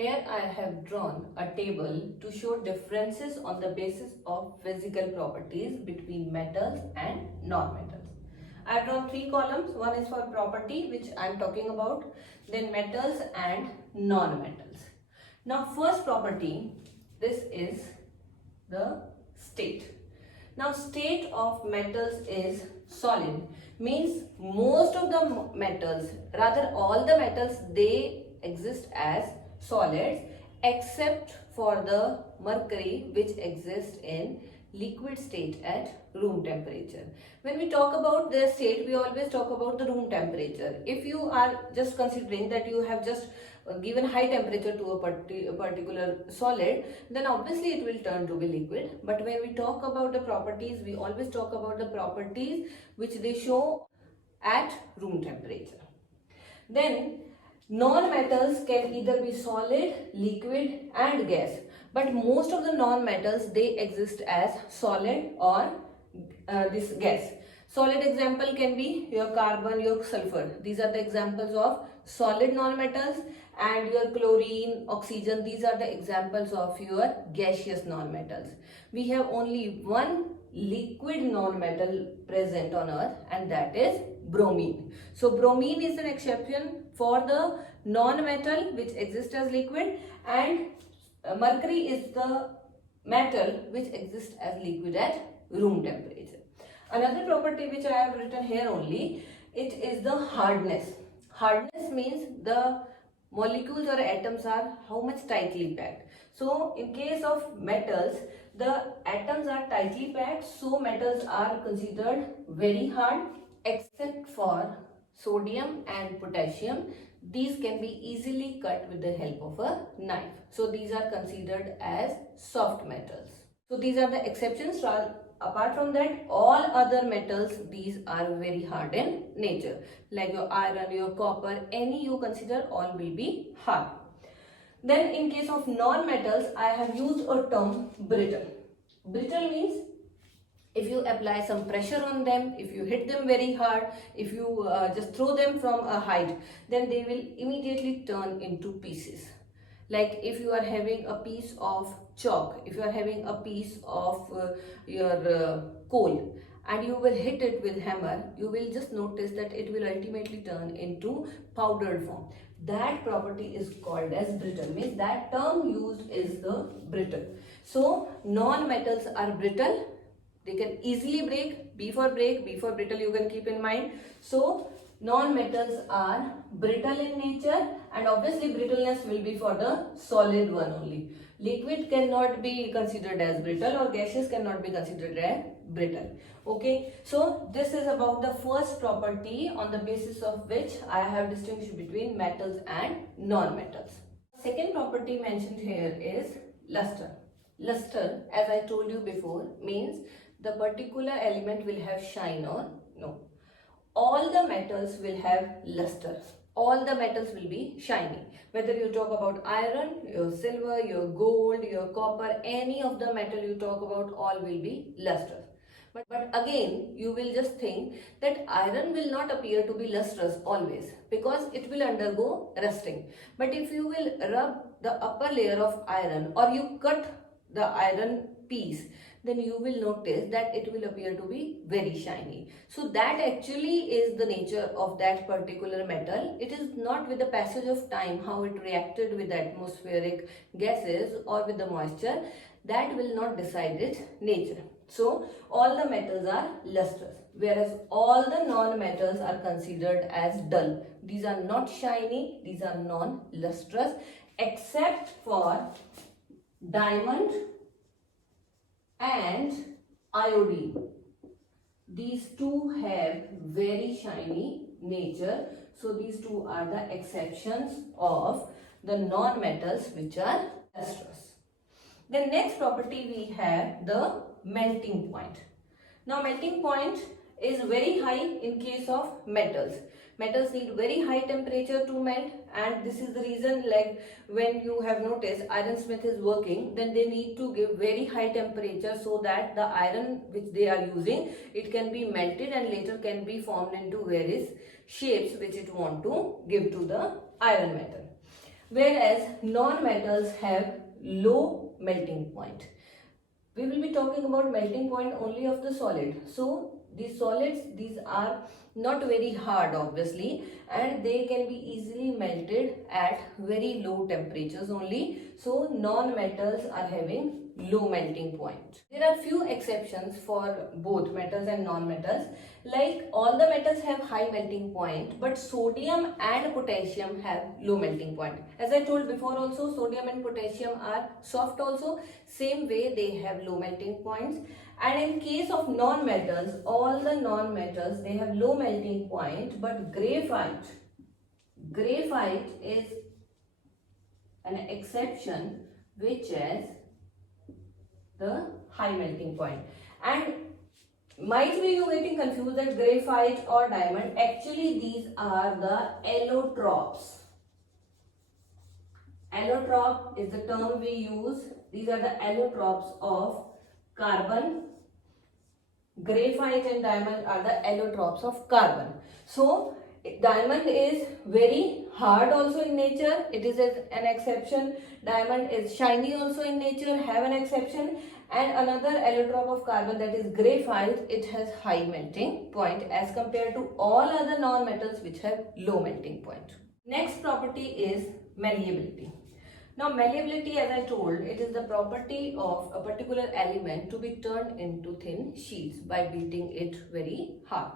Here I have drawn a table to show differences on the basis of physical properties between metals and non-metals. I have drawn three columns. One is for property, which I am talking about, then metals and non-metals. Now first property, this is the state. Now state of metals is solid, means most of the metals, rather all the metals, they exist as solids except for the mercury, which exists in liquid state at room temperature. When we talk about their state, we always talk about the room temperature. If you are just considering that you have just given high temperature to a particular solid, then obviously it will turn to be liquid. But when we talk about the properties, we always talk about the properties which they show at room temperature. Then non-metals can either be solid, liquid and gas, but most of the non-metals, they exist as solid or this gas. Solid example can be your carbon, your sulfur. These are the examples of solid non-metals, and your chlorine, oxygen, these are the examples of your gaseous non-metals. We have only one liquid non-metal present on earth, and that is bromine. So bromine is an exception for the non-metal which exists as liquid, and mercury is the metal which exists as liquid at room temperature. Another property which I have written here only, it is the hardness. Hardness means the molecules or atoms are how much tightly packed. So in case of metals, the atoms are tightly packed, so metals are considered very hard, except for sodium and potassium. These can be easily cut with the help of a knife. So these are considered as soft metals. So these are the exceptions. Apart from that, all other metals, these are very hard in nature. Like your iron, your copper, any you consider, all will be hard. Then in case of non-metals, I have used a term brittle. Brittle means if you apply some pressure on them, if you hit them very hard, if you just throw them from a height, then they will immediately turn into pieces. Like if you are having a piece of chalk, if you are having a piece of your coal, and you will hit it with hammer, you will just notice that it will ultimately turn into powdered form. That property is called as brittle, means that term used is the brittle. So non-metals are brittle, they can easily break. B for brittle you can keep in mind. So non-metals are brittle in nature, and obviously brittleness will be for the solid one only. Liquid cannot be considered as brittle, or gaseous cannot be considered as brittle. Okay, so this is about the first property on the basis of which I have distinguished between metals and non-metals. Second property mentioned here is luster. Luster, as I told you before, means the particular element will have shine or no. All the metals will have luster. All the metals will be shiny. Whether you talk about iron, your silver, your gold, your copper, any of the metal you talk about, all will be lustrous. But again, you will just think that iron will not appear to be lustrous always, because it will undergo rusting. But if you will rub the upper layer of iron, or you cut the iron piece, then you will notice that it will appear to be very shiny. So that actually is the nature of that particular metal. It is not with the passage of time how it reacted with the atmospheric gases or with the moisture. That will not decide its nature. So all the metals are lustrous, whereas all the non-metals are considered as dull. These are not shiny, these are non-lustrous, except for diamond and iodine. These two have very shiny nature. So these two are the exceptions of the non-metals which are lustrous. The next property we have the melting point. Now melting point is very high in case of metals. Metals need very high temperature to melt, and this is the reason, like when you have noticed ironsmith is working, then they need to give very high temperature so that the iron which they are using, it can be melted and later can be formed into various shapes which it want to give to the iron metal. whereas non-metals have low melting point. We will be talking about melting point only of the solid. So these solids, these are not very hard obviously, and they can be easily melted at very low temperatures only. So non-metals are having low melting point. There are few exceptions for both metals and non-metals. Like all the metals have high melting point, but sodium and potassium have low melting point. As I told before also, sodium and potassium are soft also. Same way they have low melting points. And in case of non-metals, all the non-metals, they have low melting point, but graphite is an exception which has the high melting point. And might be you getting confused that graphite or diamond, actually these are the allotropes. Allotrop is the term we use. These are the allotropes of carbon. Graphite and diamond are the allotropes of carbon. So diamond is very hard also in nature. It is an exception. Diamond is shiny also in nature, have an exception. And another allotrope of carbon, that is graphite, it has high melting point as compared to all other non-metals which have low melting point. Next property is malleability. Now malleability, as I told, it is the property of a particular element to be turned into thin sheets by beating it very hard.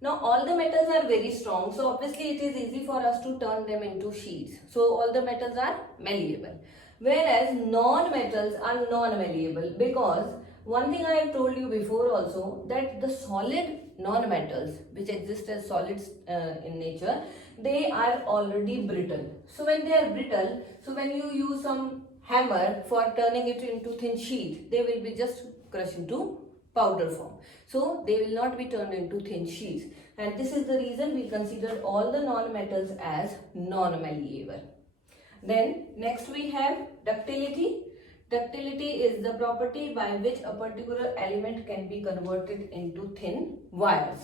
Now all the metals are very strong, so obviously it is easy for us to turn them into sheets. So all the metals are malleable. Whereas non-metals are non-malleable, because one thing I have told you before also, that the solid non-metals which exist as solids in nature, they are already brittle. So when they are brittle, so when you use some hammer for turning it into thin sheet, they will be just crushed into powder form. So they will not be turned into thin sheets. And this is the reason we consider all the non-metals as non-malleable. Then next we have ductility. Ductility is the property by which a particular element can be converted into thin wires.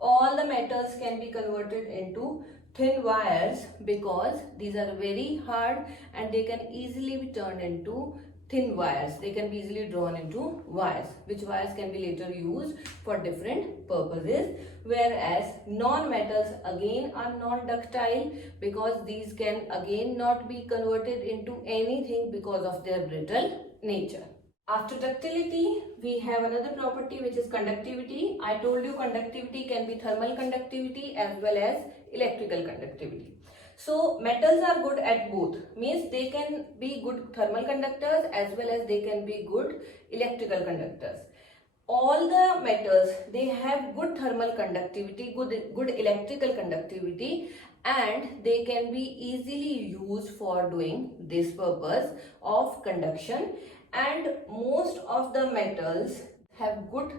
All the metals can be converted into thin wires because these are very hard and they can easily be turned into thin wires. They can be easily drawn into wires, which wires can be later used for different purposes. Whereas non-metals again are non-ductile because these can again not be converted into anything because of their brittle nature. After ductility, we have another property which is conductivity. I told you conductivity can be thermal conductivity as well as electrical conductivity. So metals are good at both, means they can be good thermal conductors as well as they can be good electrical conductors. All the metals, they have good thermal conductivity, good electrical conductivity, and they can be easily used for doing this purpose of conduction. And most of the metals have good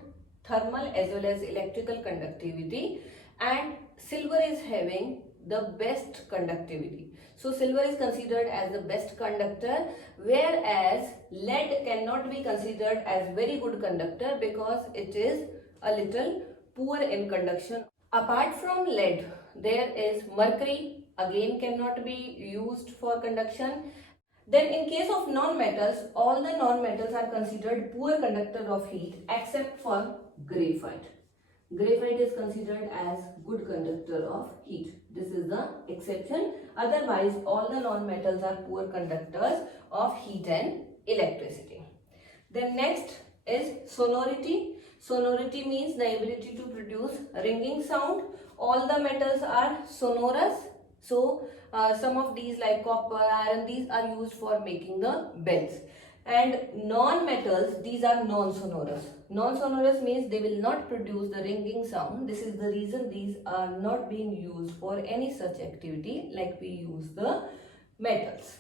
thermal as well as electrical conductivity, and silver is having the best conductivity. So silver is considered as the best conductor, whereas lead cannot be considered as very good conductor because it is a little poor in conduction. Apart from lead, there is mercury, again cannot be used for conduction. Then in case of non-metals, all the non-metals are considered poor conductor of heat except for graphite. Graphite is considered as good conductor of heat. This is the exception. Otherwise, all the non-metals are poor conductors of heat and electricity. Then next is sonority. Sonority means the ability to produce ringing sound. All the metals are sonorous. So, some of these like copper, iron, these are used for making the bells. And non-metals, these are non-sonorous. Non-sonorous means they will not produce the ringing sound. This is the reason these are not being used for any such activity like we use the metals.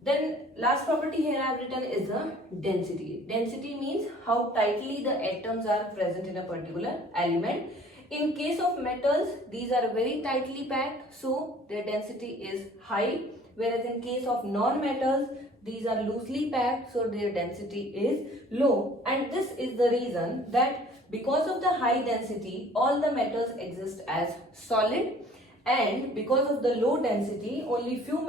Then last property here I have written is the density. Density means how tightly the atoms are present in a particular element. In case of metals, these are very tightly packed, so their density is high. Whereas in case of non-metals, these are loosely packed, so their density is low. And this is the reason that because of the high density, all the metals exist as solid. And because of the low density, only few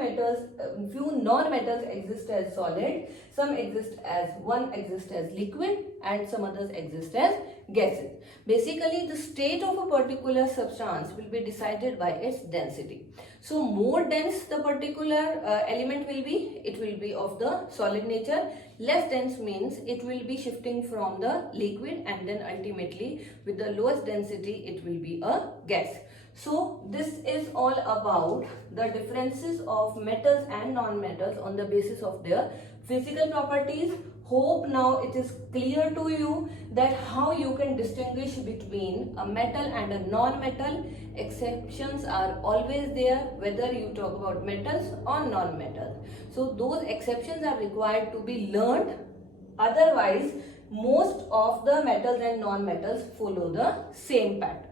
non-metals exist as solid, some exist as liquid, and some others exist as gases. Basically, the state of a particular substance will be decided by its density. So more dense the particular element will be, it will be of the solid nature. Less dense means it will be shifting from the liquid, and then ultimately with the lowest density it will be a gas. So this is all about the differences of metals and non-metals on the basis of their physical properties. Hope now it is clear to you that how you can distinguish between a metal and a non-metal. Exceptions are always there whether you talk about metals or non-metals. So those exceptions are required to be learned. Otherwise, most of the metals and non-metals follow the same pattern.